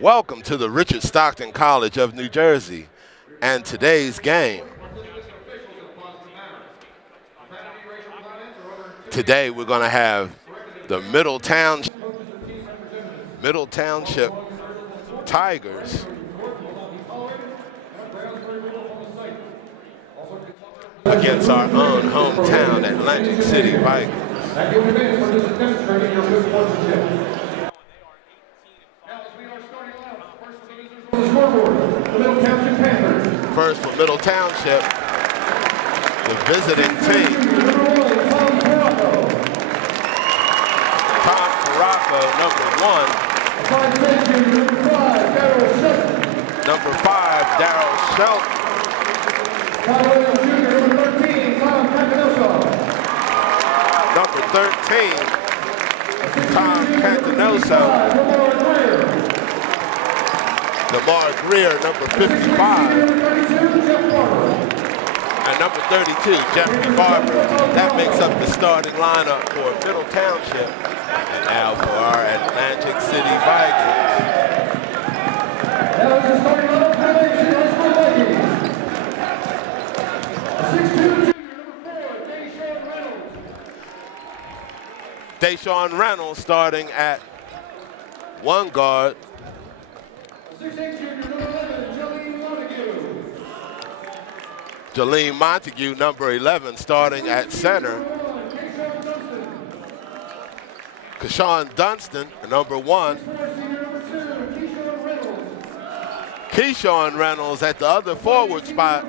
Welcome to the Richard Stockton College of New Jersey and today's game. Today we're going to have the Middle Township Tigers against our own hometown Atlantic City Vikings. First for Middle Township, the visiting team. Tom Caracco, number 1. Number 5, Daryl Shelton. Number 13, Tom Cantanoso. Lamar Greer, number 55. And number 32, Jeffrey Barber. That makes up the starting lineup for Middle Township. And now for our Atlantic City Vikings. Dayshawn Reynolds starting at one guard. Jahleem Montague, number 11, starting at center. Cason Dunston, number 1. Keyshawn Reynolds at the other forward spot.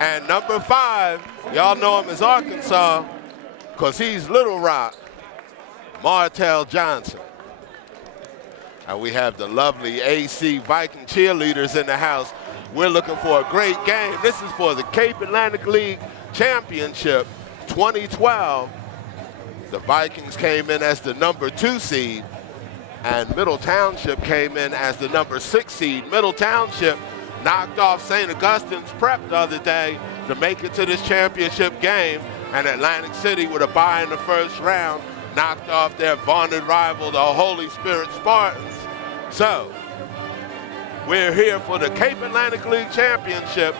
And number 5, y'all know him as Arkansas, because he's Little Rock, Martell Johnson. And we have the lovely AC Viking cheerleaders in the house. We're looking for a great game. This is for the Cape Atlantic League Championship 2012. The Vikings came in as the number 2 seed, and Middle Township came in as the number 6 seed. Middle Township knocked off St. Augustine's Prep the other day to make it to this championship game, and Atlantic City, with a bye in the first round, knocked off their vaunted rival, the Holy Spirit Spartans. So, we're here for the Cape Atlantic League Championship.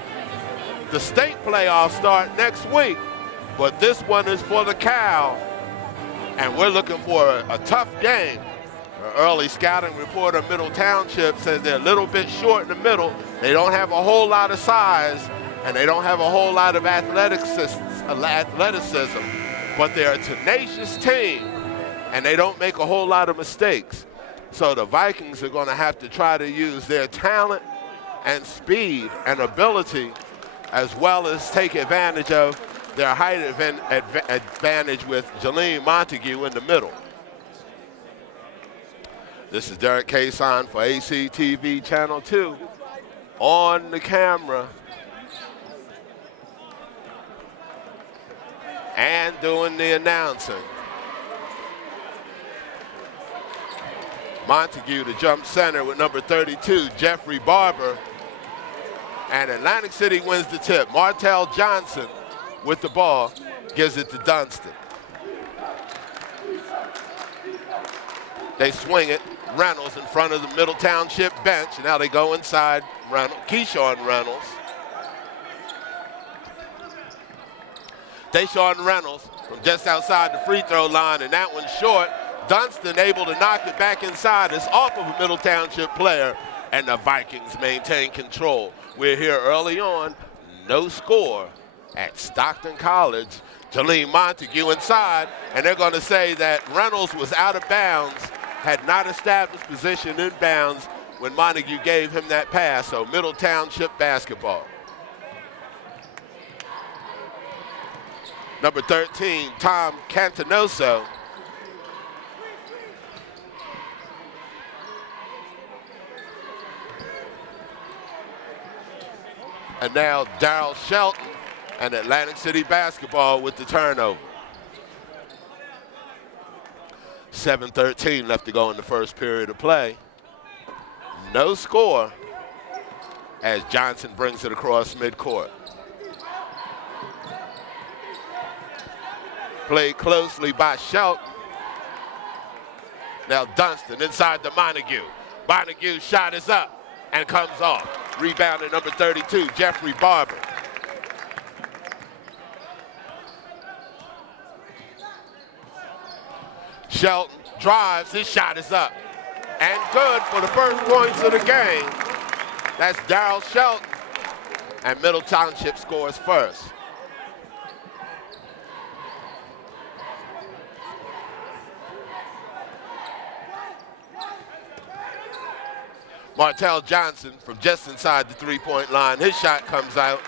The state playoffs start next week, but this one is for the Cal, and we're looking for a tough game. An early scouting report of Middle Township says they're a little bit short in the middle. They don't have a whole lot of size, and they don't have a whole lot of athleticism, but they're a tenacious team, and they don't make a whole lot of mistakes. So the Vikings are going to have to try to use their talent and speed and ability, as well as take advantage of their height advantage with Jahleem Montague in the middle. This is Derek Cason for ACTV Channel 2 on the camera and doing the announcing. Montague to jump center with number 32, Jeffrey Barber. And Atlantic City wins the tip. Martell Johnson with the ball, gives it to Dunston. They swing it. Reynolds in front of the Middle Township bench. Now they go inside Keyshawn Reynolds. Dayshawn Reynolds from just outside the free throw line, and that one's short. Dunston able to knock it back inside. It's off of a Middle Township player, and the Vikings maintain control. We're here early on, no score at Stockton College. Jahleem Montague inside, and they're going to say that Reynolds was out of bounds, had not established position in bounds when Montague gave him that pass, so Middle Township basketball. Number 13, Tom Cantanoso. And now Daryl Shelton and Atlantic City basketball with the turnover. 7:13 left to go in the first period of play. No score as Johnson brings it across midcourt. Played closely by Shelton. Now Dunston inside to Montague. Montague's shot is up and comes off. Rebounded number 32, Jeffrey Barber. Shelton drives, his shot is up. And good for the first points of the game. That's Darryl Shelton. And Middle Township scores first. Martell Johnson from just inside the three-point line. His shot comes out.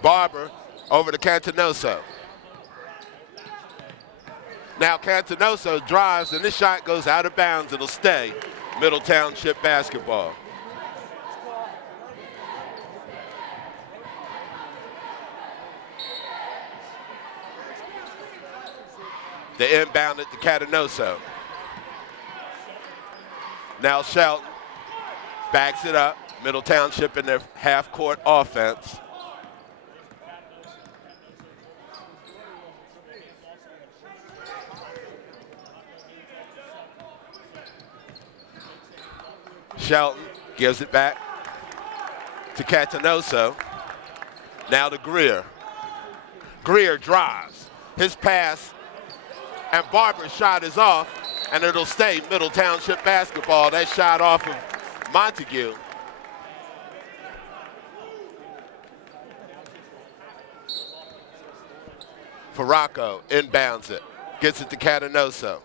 Barber over to Cantanoso. Now Cantanoso drives, and this shot goes out of bounds. It'll stay Middle Township basketball. They inbound it to Cantanoso. Now Shelton backs it up. Middle Township in their half-court offense. Shelton gives it back to Cantanoso. Now to Greer. Greer drives. His pass and Barber's shot is off, and it'll stay Middle Township basketball. That shot off of Montague. Farraco inbounds it. Gets it to Cantanoso.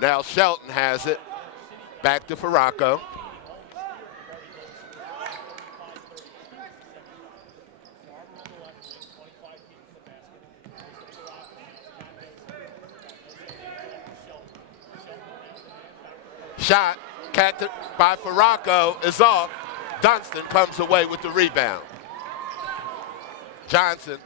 Now Shelton has it. Back to Farraco. Shot by Farraco is off. Dunston comes away with the rebound. Johnson.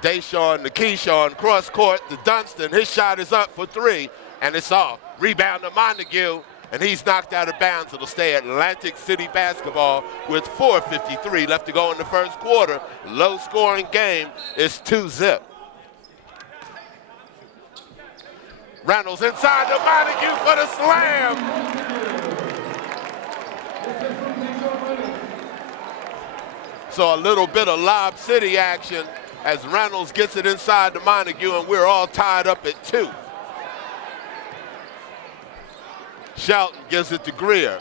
Dayshawn to Keyshawn, cross court to Dunston. His shot is up for three, and it's off. Rebound to Montague, and he's knocked out of bounds. It'll stay Atlantic City basketball with 4:53 left to go in the first quarter. Low-scoring game. It's 2-zip. Reynolds inside to Montague for the slam. So a little bit of Lob City action as Reynolds gets it inside to Montague, and we're all tied up at 2. Shelton gives it to Greer.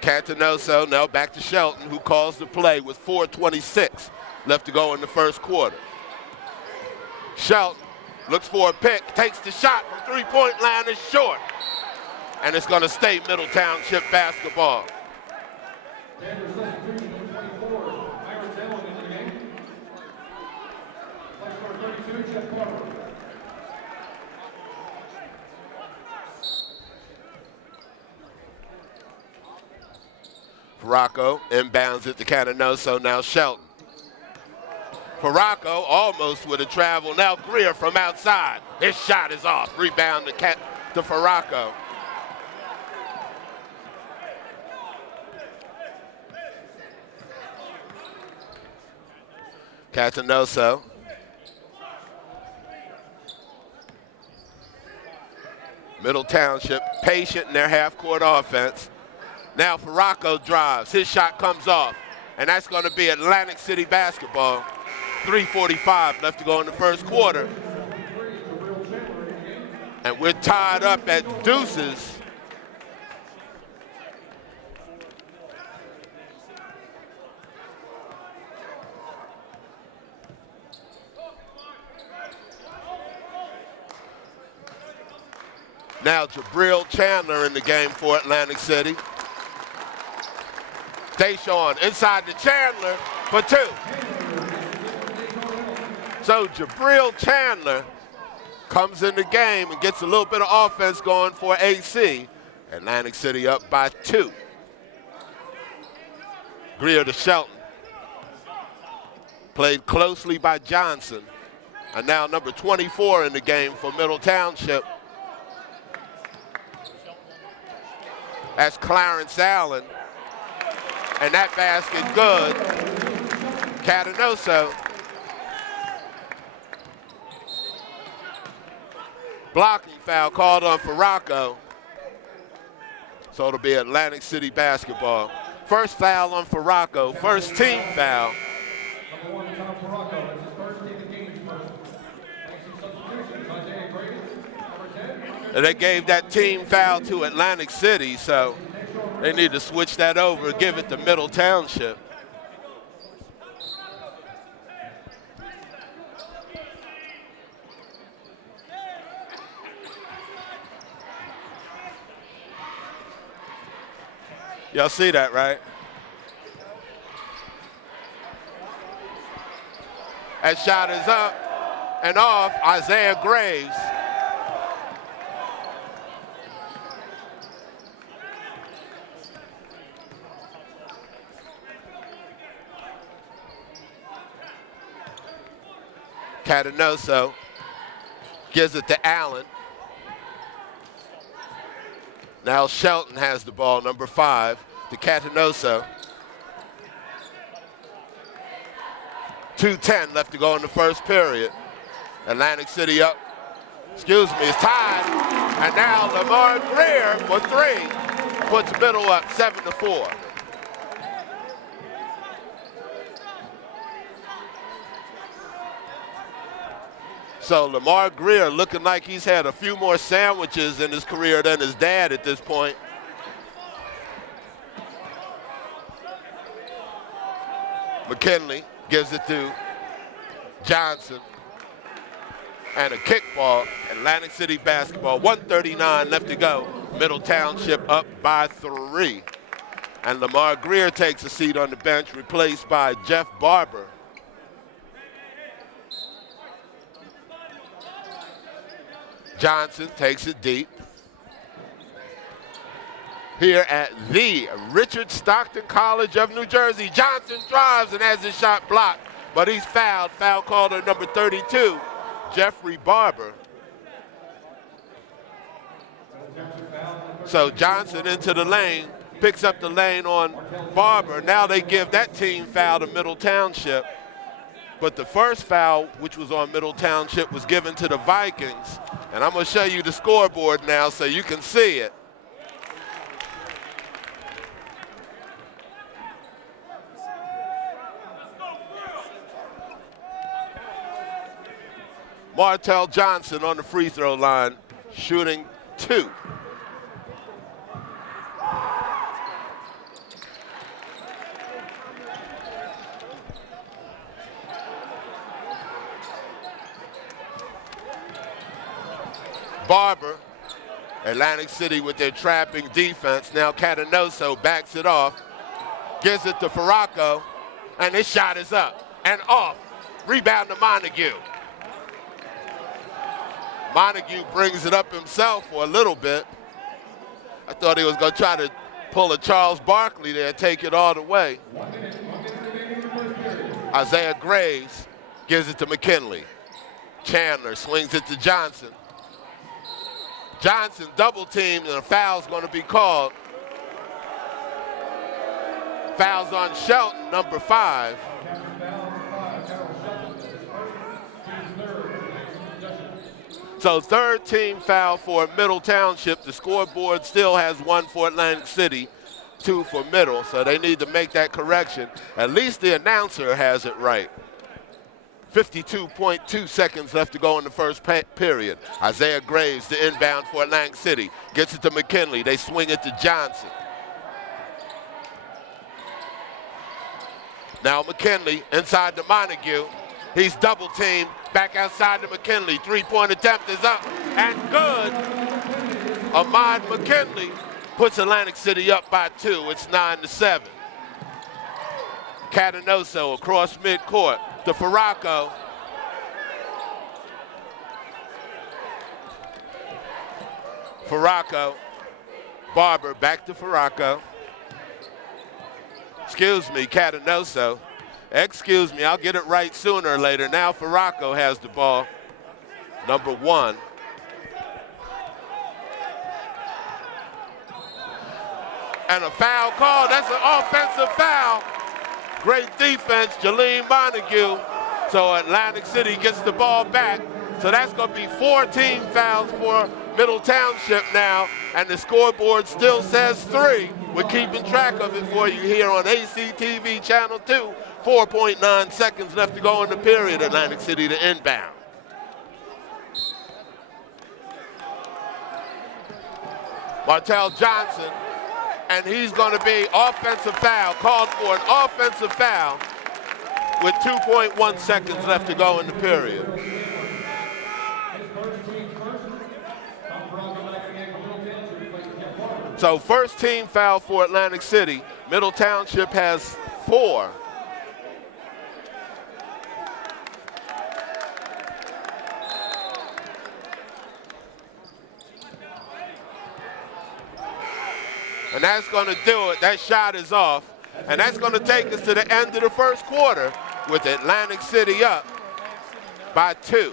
Cantanoso now back to Shelton, who calls the play with 4:26 left to go in the first quarter. Shelton looks for a pick, takes the shot from three-point line, is short. And it's going to stay Middle Township basketball. Farraco inbounds it to Cantanoso, now Shelton. Farraco almost with a travel, now Greer from outside. His shot is off, rebound to Farraco. Cantanoso. Middle Township patient in their half-court offense. Now Farraco drives. His shot comes off, and that's going to be Atlantic City basketball. 3:45 left to go in the first quarter. And we're tied up at deuces. Now Jabril Chandler in the game for Atlantic City. Dayshawn inside to Chandler for 2. So Jabril Chandler comes in the game and gets a little bit of offense going for AC. Atlantic City up by 2. Greer to Shelton. Played closely by Johnson. And now number 24 in the game for Middle Township. That's Clarence Allen. And that basket good. Cantanoso. Blocking foul called on Farraco. So it'll be Atlantic City basketball. First foul on Farraco, first team foul. And they gave that team foul to Atlantic City, so they need to switch that over and give it to Middle Township. Y'all see that, right? That shot is up and off. Isiah Graves. Cantanoso gives it to Allen. Now Shelton has the ball, number 5, to Cantanoso. 2:10 left to go in the first period. Atlantic City up, it's tied. And now Lamar Greer for 3 puts Middle up 7-4. So Lamar Greer looking like he's had a few more sandwiches in his career than his dad at this point. McKinley gives it to Johnson. And a kickball, Atlantic City basketball. 1:39 left to go. Middle Township up by 3. And Lamar Greer takes a seat on the bench, replaced by Jeff Barber. Johnson takes it deep. Here at the Richard Stockton College of New Jersey. Johnson drives and has his shot blocked, but he's fouled. Foul called on number 32, Jeffrey Barber. So Johnson into the lane, picks up the lane on Barber. Now they give that team foul to Middle Township. But the first foul, which was on Middle Township, was given to the Vikings. And I'm going to show you the scoreboard now so you can see it. Martell Johnson on the free throw line, shooting 2. Barber, Atlantic City with their trapping defense. Now Cantanoso backs it off, gives it to Farraco, and his shot is up and off. Rebound to Montague. Montague brings it up himself for a little bit. I thought he was going to try to pull a Charles Barkley there, take it all the way. Isiah Graves gives it to McKinley. Chandler swings it to Johnson. Johnson double teamed and a foul's going to be called. Fouls on Shelton, number 5. So third team foul for Middle Township. The scoreboard still has 1 for Atlantic City, 2 for Middle, so they need to make that correction. At least the announcer has it right. 52.2 seconds left to go in the first period. Isiah Graves, the inbound for Atlantic City. Gets it to McKinley. They swing it to Johnson. Now McKinley inside to Montague. He's double teamed. Back outside to McKinley. 3-point attempt is up and good. Ahmad McKinley puts Atlantic City up by 2. It's 9-7. Cantanoso across midcourt to Farraco. Farraco. Barber back to Farraco. Cantanoso. Excuse me, I'll get it right sooner or later. Now Farraco has the ball, number 1. And a foul call. That's an offensive foul. Great defense, Jahleem Montague. So Atlantic City gets the ball back. So that's going to be 14 fouls for Middle Township now. And the scoreboard still says 3. We're keeping track of it for you here on ACTV Channel 2. 4.9 seconds left to go in the period. Atlantic City to inbound. Martell Johnson. And he's going to be offensive foul, called for an offensive foul with 2.1 seconds left to go in the period. So first team foul for Atlantic City. Middle Township has 4. And that's going to do it. That shot is off. And that's going to take us to the end of the first quarter with Atlantic City up by 2.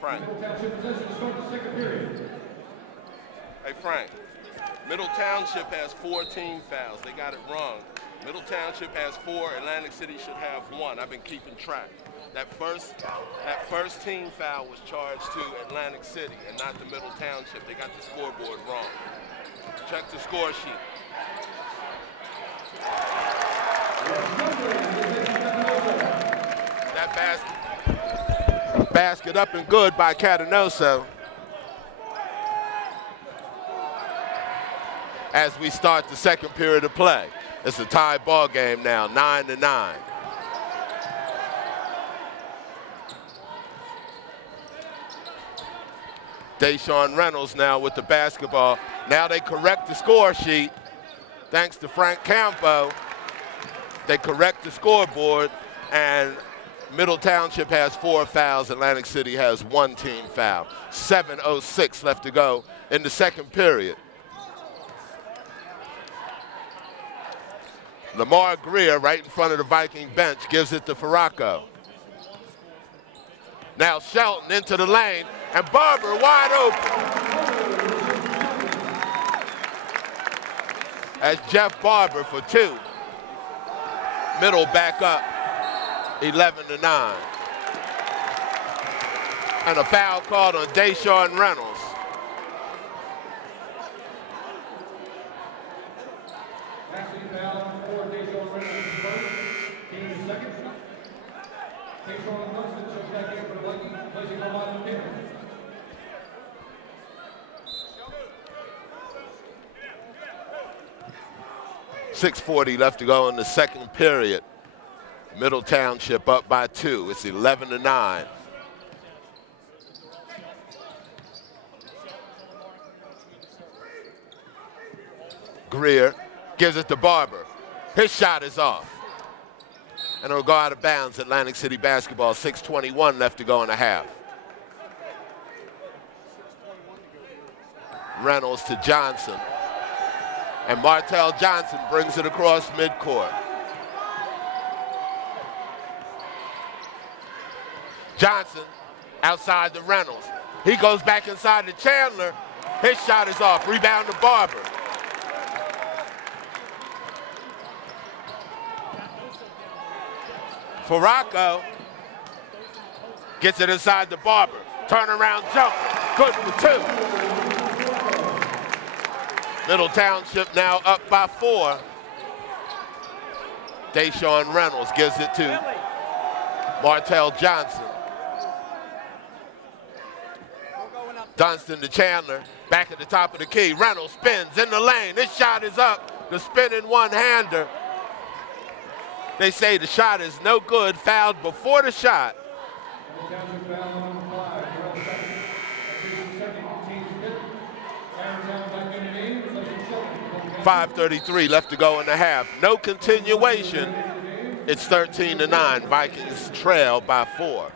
Frank. Hey, Frank. Middle Township has 14 fouls. They got it wrong. Middle Township has 4. Atlantic City should have 1. I've been keeping track. That first team foul was charged to Atlantic City and not the Middle Township. They got the scoreboard wrong. Check the score sheet. That basket up and good by Cantanoso. As we start the second period of play. It's a tie ball game now, 9-9. Dayshawn Reynolds now with the basketball. Now they correct the score sheet. Thanks to Frank Campo. They correct the scoreboard, and Middle Township has 4 fouls. Atlantic City has 1 team foul. 7:06 left to go in the second period. Lamar Greer right in front of the Viking bench gives it to Farraco. Now Shelton into the lane, and Barber wide open. As Jeff Barber for 2. Middle back up, 11-9. And a foul called on Dayshawn Reynolds. .640 left to go in the second period. Middle Township up by 2. It's 11-9. Greer gives it to Barber. His shot is off. And it'll go out of bounds. Atlantic City basketball, 6:21 left to go in the half. Reynolds to Johnson. And Martell Johnson brings it across midcourt. Johnson outside the Reynolds. He goes back inside to Chandler. His shot is off. Rebound to Barber. Farraco gets it inside the Barber. Turnaround jumper. Good for 2. Middle Township now up by 4. Dayshawn Reynolds gives it to Martell Johnson. Dunston to Chandler, back at the top of the key. Reynolds spins in the lane. This shot is up. The spinning one-hander. They say the shot is no good. Fouled before the shot. 5:33 left to go in the half. No continuation. It's 13-9. Vikings trail by 4.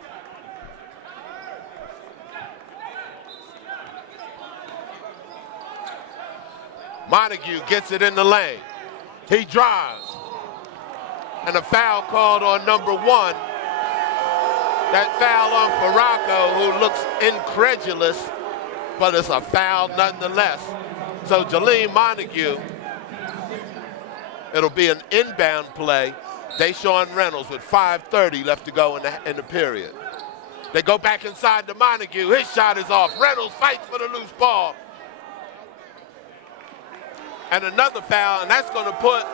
Montague gets it in the lane. He drives. And a foul called on number 1. That foul on Farraco, who looks incredulous, but it's a foul nonetheless. So Jahleem Montague, it'll be an inbound play. Dayshawn Reynolds with 5:30 left to go in the period. They go back inside to Montague. His shot is off. Reynolds fights for the loose ball. And another foul, and that's going to put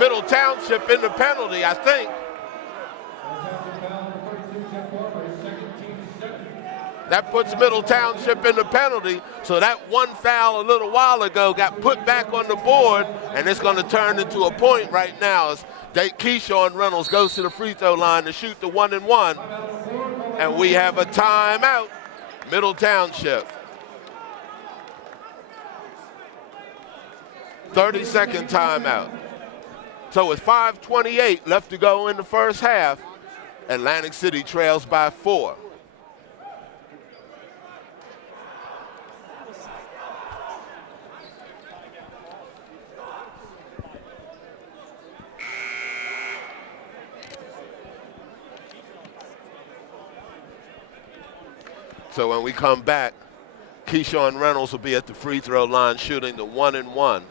Middle Township in the penalty, I think. That puts Middle Township in the penalty. So that one foul a little while ago got put back on the board, and it's going to turn into a point right now as Cason Reynolds goes to the free throw line to shoot the 1-and-1. And we have a timeout, Middle Township. 30-second timeout. So with 5:28 left to go in the first half, Atlantic City trails by 4. So when we come back, Cason Reynolds will be at the free throw line shooting the 1-and-1.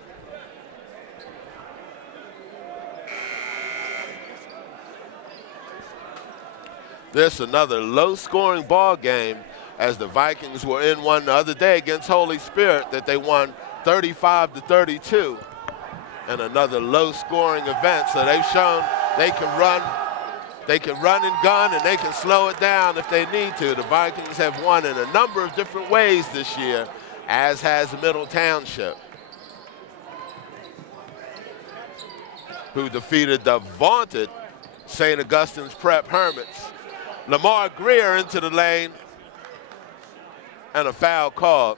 This another low-scoring ball game as the Vikings were in one the other day against Holy Spirit that they won 35-32. And another low-scoring event. So they've shown they can run and gun, and they can slow it down if they need to. The Vikings have won in a number of different ways this year, as has Middle Township, who defeated the vaunted St. Augustine's Prep Hermits. Lamar Greer into the lane, and a foul called.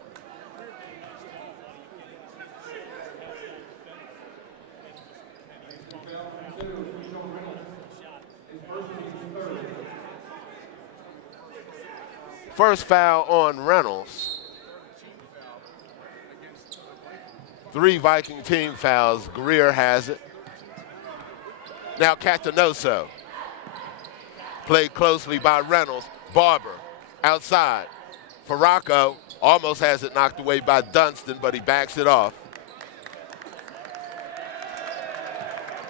First foul on Reynolds. 3 Viking team fouls. Greer has it. Now Cantanoso. Played closely by Reynolds. Barber outside. Farraco almost has it knocked away by Dunston, but he backs it off.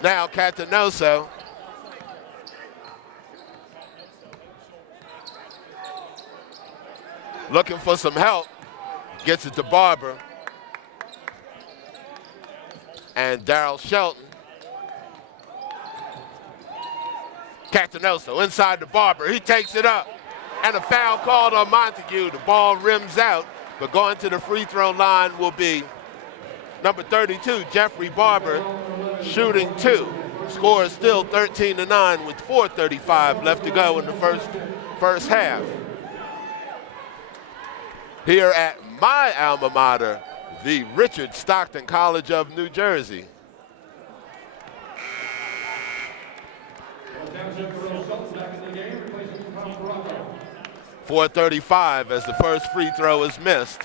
Now Cantanoso. Looking for some help. Gets it to Barber. And Darryl Shelton. Cantanoso inside the Barber. He takes it up. And a foul called on Montague. The ball rims out. But going to the free throw line will be number 32, Jeffrey Barber, shooting 2. Score is still 13-9 with 4:35 left to go in the first half. Here at my alma mater, the Richard Stockton College of New Jersey. .435 as the first free throw is missed.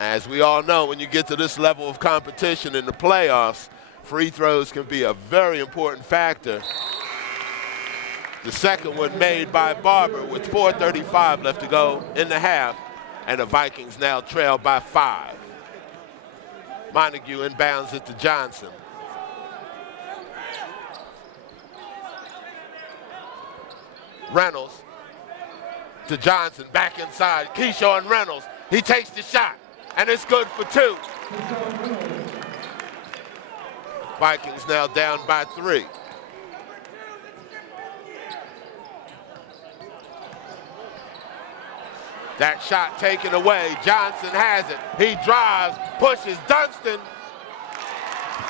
As we all know, when you get to this level of competition in the playoffs, free throws can be a very important factor. The second one made by Barber with 4:35 left to go in the half, and the Vikings now trail by 5. Montague inbounds it to Johnson. Reynolds to Johnson, back inside. Cason Reynolds, he takes the shot, and it's good for 2. Vikings now down by 3. That shot taken away. Johnson has it. He drives, pushes Dunston.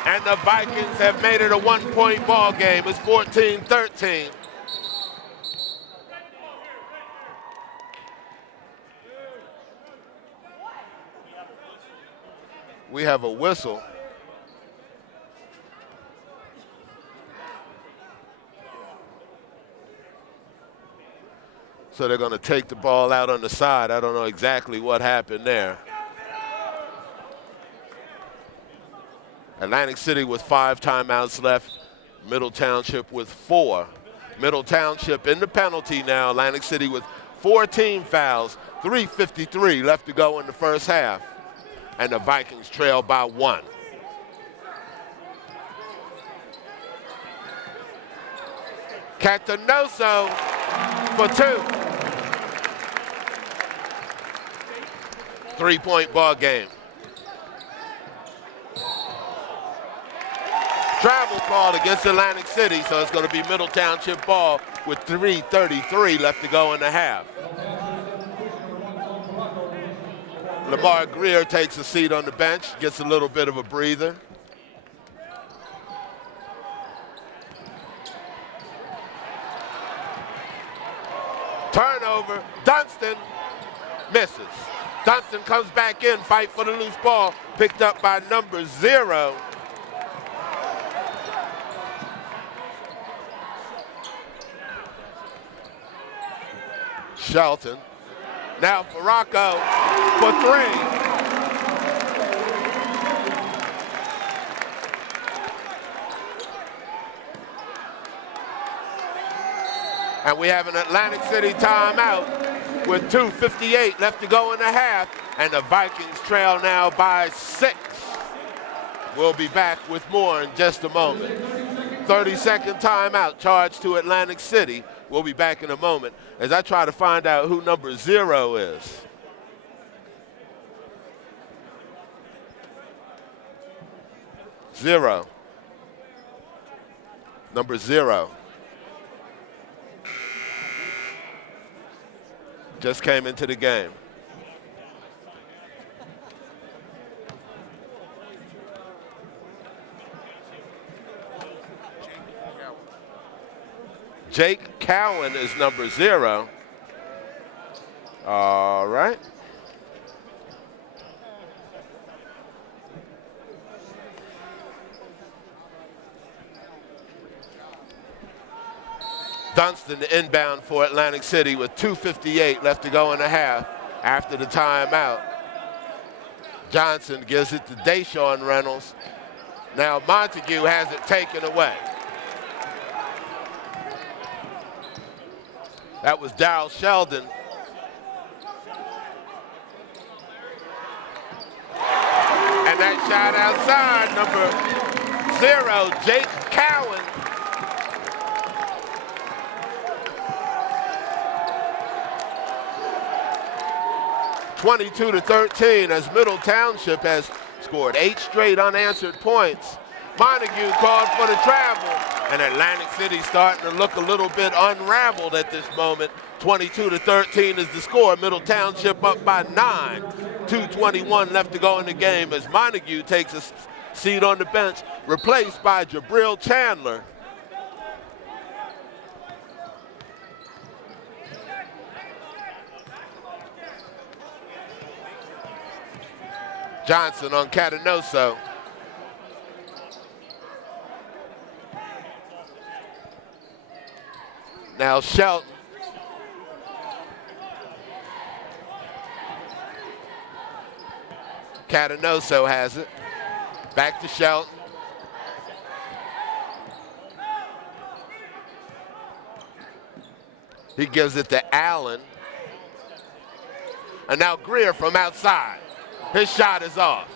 And the Vikings have made it a 1-point ball game. It's 14-13. We have a whistle. So they're going to take the ball out on the side. I don't know exactly what happened there. Atlantic City with 5 timeouts left. Middle Township with 4. Middle Township in the penalty now. Atlantic City with 4 team fouls. 3:53 left to go in the first half. And the Vikings trail by 1. Cantanoso for 2. 3-point ball game. Travel called against Atlantic City, so it's going to be Middle Township ball with 3:33 left to go in the half. Lamar Greer takes a seat on the bench, gets a little bit of a breather. Turnover, Dunston misses. Dunston comes back in, fight for the loose ball, picked up by number 0. Shelton. Now Farraco for 3. And we have an Atlantic City timeout with 2:58 left to go in the half, and the Vikings trail now by 6. We'll be back with more in just a moment. 30-second timeout charged to Atlantic City. We'll be back in a moment as I try to find out who number 0 is. Zero. Number 0. Just came into the game. Jake Cowan is number 0. All right. Dunston inbound for Atlantic City with 2:58 left to go in the half after the timeout. Johnson gives it to Dayshawn Reynolds. Now Montague has it taken away. That was Darryl Sheldon. And that shot outside, number 0, Jake Cowan. (22-13) as Middle Township has scored 8 straight unanswered points. Montague called for the travel, and Atlantic City starting to look a little bit unraveled at this moment. 22-13 is the score. Middle Township up by 9. 2:21 left to go in the game as Montague takes a seat on the bench, replaced by Jabril Chandler. Johnson on Cantanoso. Now Shelton. Cantanoso has it. Back to Shelton. He gives it to Allen. And now Greer from outside. His shot is off.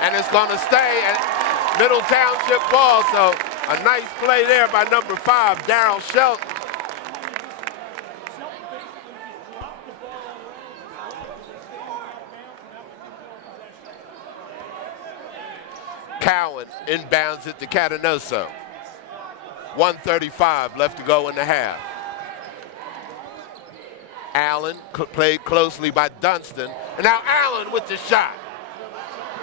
And it's going to stay at Middle Township ball, so a nice play there by number 5, Darryl Shelton. Cowan inbounds it to Cantanoso. 1:35 left to go in the half. Allen played closely by Dunston. And now Allen with the shot.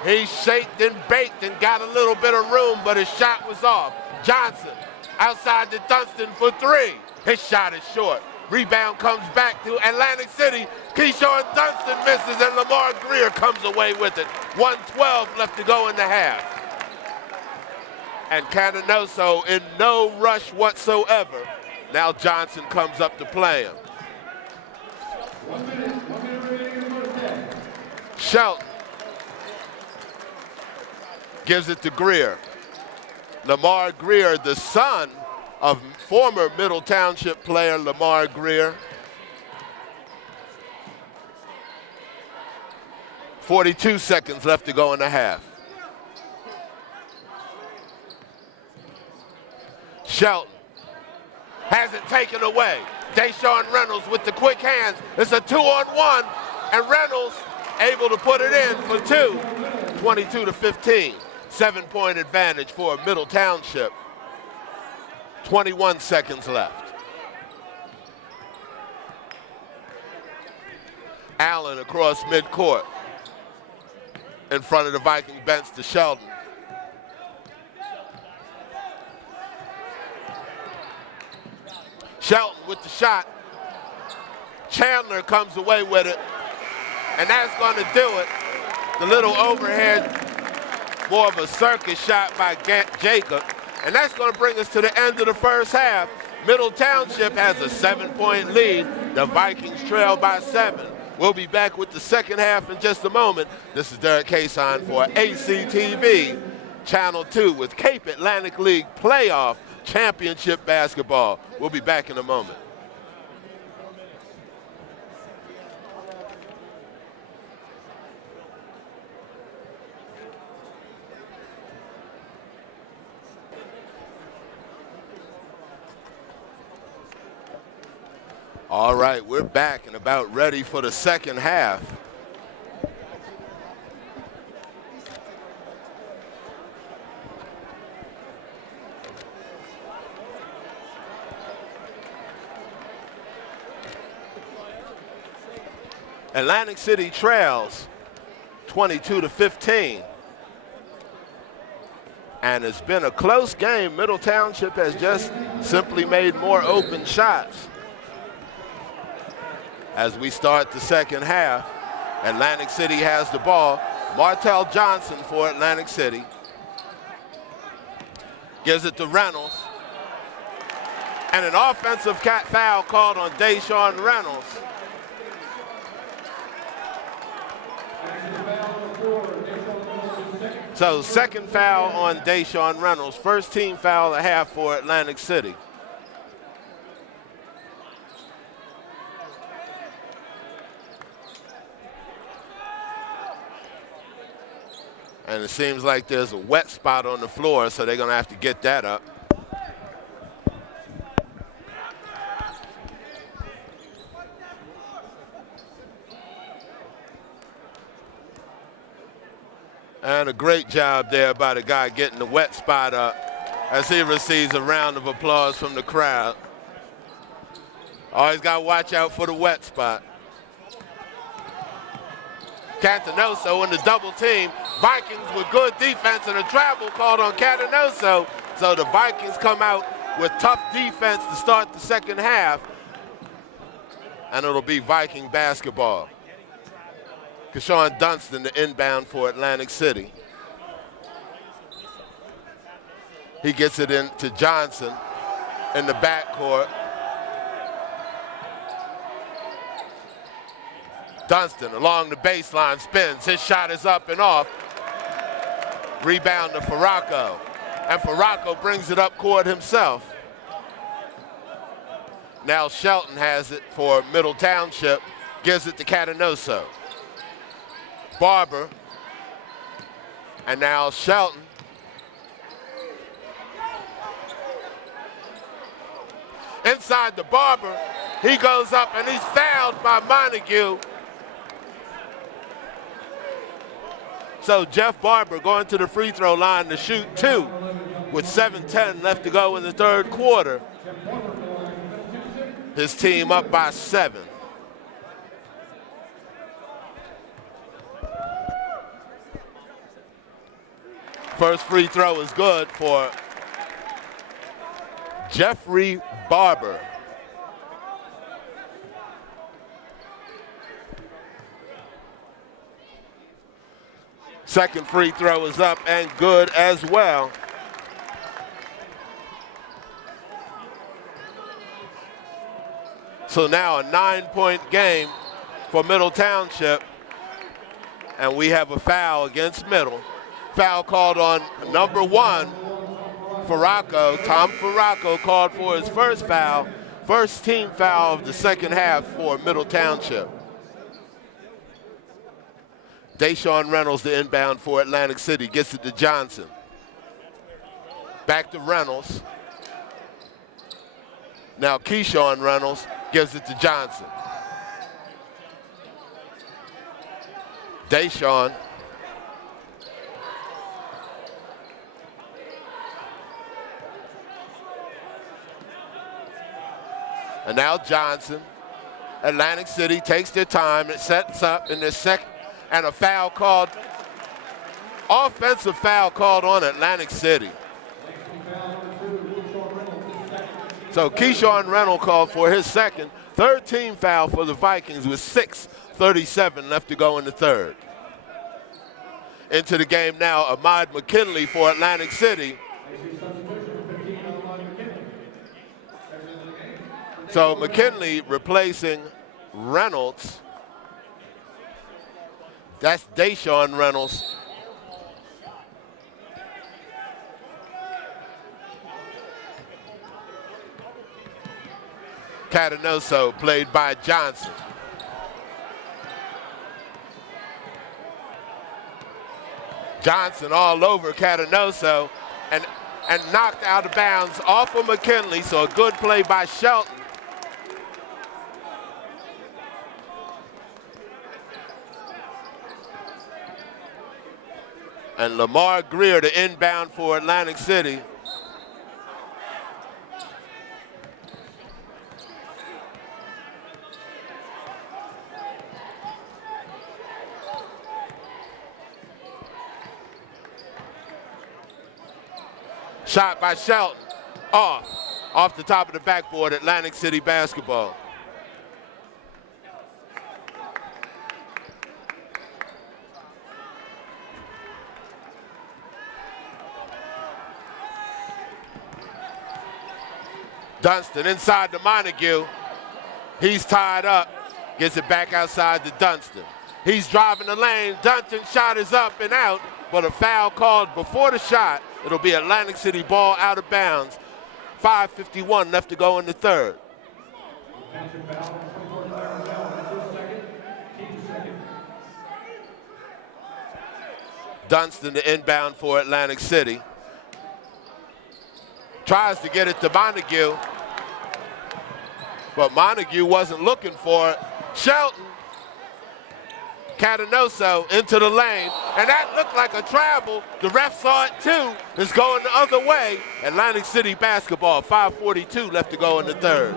He shaked and baked and got a little bit of room, but his shot was off. Johnson outside to Dunston for 3. His shot is short. Rebound comes back to Atlantic City. Keyshawn Dunston misses and Lamar Greer comes away with it. 1:12 left to go in the half. And Cantanoso in no rush whatsoever. Now Johnson comes up to play him. Shelton gives it to Greer. Lamar Greer, the son of former Middle Township player Lamar Greer. 42 seconds left to go in the half. Shelton has it taken away. Dayshawn Reynolds with the quick hands. It's a 2-on-1, and Reynolds able to put it in for two. 22-15. 7-point advantage for Middle Township. 21 seconds left. Allen across midcourt in front of the Viking bench to Shelton. Shelton with the shot. Chandler comes away with it, and that's going to do it. The little overhead, more of a circus shot by Jacob, and that's going to bring us to the end of the first half. Middle Township has a 7-point lead. The Vikings trail by 7. We'll be back with the second half in just a moment. This is Derek Cason for ACTV, Channel 2 with Cape Atlantic League Playoff Championship Basketball. We'll be back in a moment. All right, we're back and about ready for the second half. Atlantic City trails 22-15. And it's been a close game. Middle Township has just simply made more open shots. As we start the second half, Atlantic City has the ball. Martell Johnson for Atlantic City. Gives it to Reynolds. And an offensive foul called on Dayshawn Reynolds. So second foul on Dayshawn Reynolds. First team foul at half for Atlantic City. And it seems like there's a wet spot on the floor, so they're going to have to get that up. And a great job there by the guy getting the wet spot up as he receives a round of applause from the crowd. Always got to watch out for the wet spot. Cantanoso in the double team. Vikings with good defense and a travel called on Cantanoso. So the Vikings come out with tough defense to start the second half. And it'll be Viking basketball. Keyshawn Dunston, the inbound for Atlantic City. He gets it into Johnson in the backcourt. Dunston along the baseline spins. His shot is up and off. Rebound to Farraco. And Farraco brings it up court himself. Now Shelton has it for Middle Township. Gives it to Cantanoso. Barber. And now Shelton. Inside the Barber. He goes up and he's fouled by Montague. So Jeff Barber going to the free throw line to shoot 2 with 7:10 left to go in the third quarter. His team up by 7. First free throw is good for Jeffrey Barber. Second free throw is up and good as well. So now a 9-point game for Middle Township. And we have a foul against Middle. Foul called on number 1, Farraco. Tom Farraco called for his first foul. First team foul of the second half for Middle Township. Dayshawn Reynolds, the inbound for Atlantic City, gets it to Johnson. Back to Reynolds. Now Keyshawn Reynolds gives it to Johnson. Dayshawn. And now Johnson. Atlantic City takes their time. It sets up in their second, and a foul called, offensive foul called on Atlantic City. So Keyshawn Reynolds called for his second, third team foul for the Vikings with 6:37 left to go in the third. Into the game now, Ahmad McKinley for Atlantic City. So McKinley replacing Reynolds. That's Dayshawn Reynolds. Cantanoso played by Johnson. Johnson all over Cantanoso and knocked out of bounds off of McKinley, so a good play by Shelton. And Lamar Greer, the inbound for Atlantic City. Shot by Shelton, off the top of the backboard, Atlantic City basketball. Dunston inside to Montague. He's tied up, gets it back outside to Dunston. He's driving the lane. Dunston's shot is up and out, but a foul called before the shot. It'll be Atlantic City ball out of bounds. 5:51 left to go in the third. Dunston, the inbound for Atlantic City. Tries to get it to Montague, but Montague wasn't looking for it. Shelton, Cantanoso into the lane, and that looked like a travel. The ref saw it too. It's going the other way. Atlantic City basketball, 5:42 left to go in the third.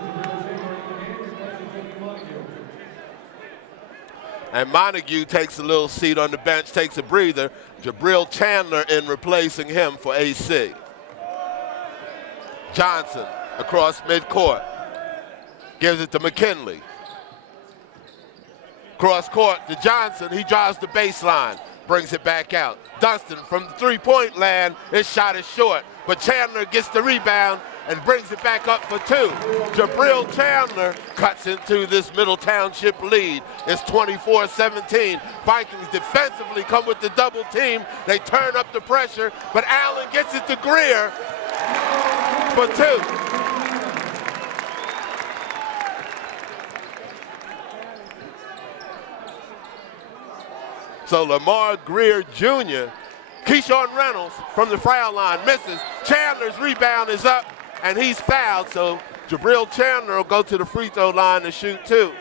And Montague takes a little seat on the bench, takes a breather. Jabril Chandler in replacing him for AC. Johnson across midcourt, gives it to McKinley. Cross court to Johnson, he drives the baseline, brings it back out. Dunston from the three-point land, his shot is short, but Chandler gets the rebound and brings it back up for two. Jabril Chandler cuts into this Middle Township lead. It's 24-17. Vikings defensively come with the double team. They turn up the pressure, but Allen gets it to Greer for two. So Lamar Greer Jr., Keyshawn Reynolds from the foul line misses. Chandler's rebound is up, and he's fouled, so Jabril Chandler will go to the free throw line to shoot two.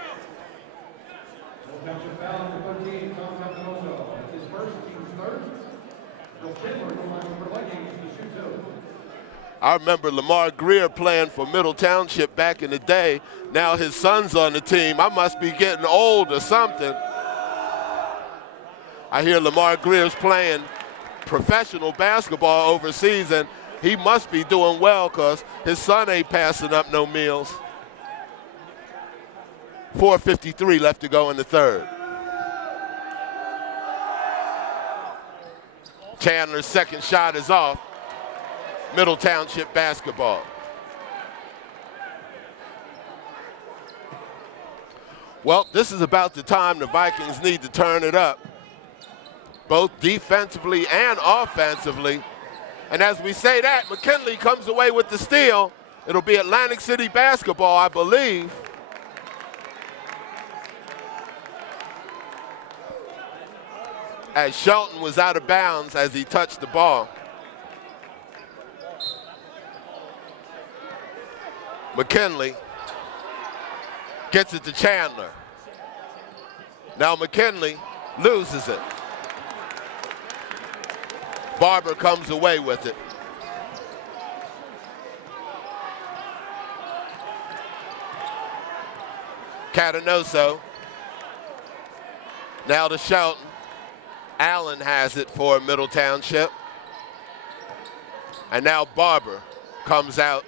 I remember Lamar Greer playing for Middle Township back in the day. Now his son's on the team. I must be getting old or something. I hear Lamar Greer's playing professional basketball overseas, and he must be doing well because his son ain't passing up no meals. 4:53 left to go in the third. Chandler's second shot is off. Middle Township basketball. Well, this is about the time the Vikings need to turn it up, both defensively and offensively. And as we say that, McKinley comes away with the steal. It'll be Atlantic City basketball, I believe. As Shelton was out of bounds as he touched the ball. McKinley gets it to Chandler. Now McKinley loses it. Barber comes away with it. Cantanoso. Now to Shelton. Allen has it for Middle Township. And now Barber comes out.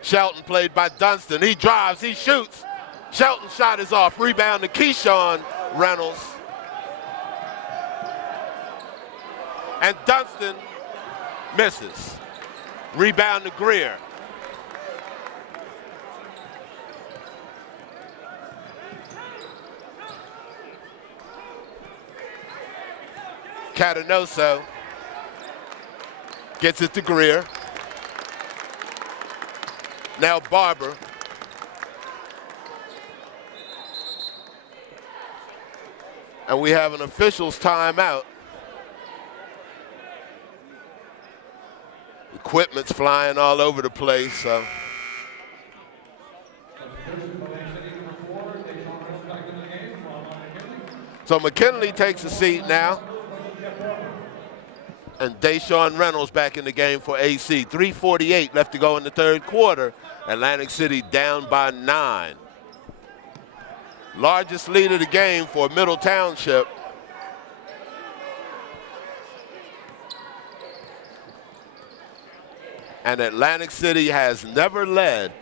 Shelton played by Dunston. He drives, he shoots. Shelton's shot is off. Rebound to Cason Reynolds. And Dunston misses. Rebound to Greer. Cantanoso gets it to Greer. Now Barber. And we have an official's timeout. Equipment's flying all over the place, so. So McKinley takes a seat now. And Dayshawn Reynolds back in the game for AC. 3:48 left to go in the third quarter. Atlantic City down by 9. Largest lead of the game for Middle Township. And Atlantic City has never led.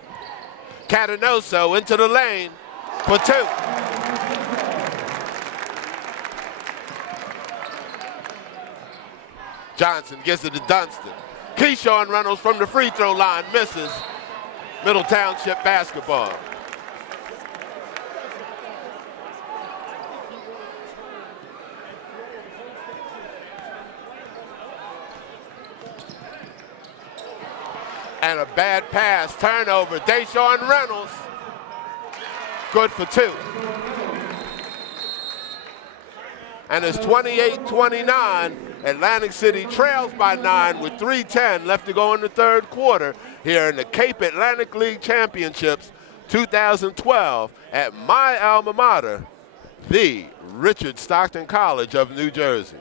Cantanoso into the lane for 2. Johnson gets it to Dunston. Cason Reynolds from the free throw line misses. Middle Township basketball. And a bad pass, turnover. Dayshawn Reynolds, good for 2. And it's 28-29. Atlantic City trails by 9 with 3:10 left to go in the third quarter here in the Cape Atlantic League Championships 2012 at my alma mater, the Richard Stockton College of New Jersey.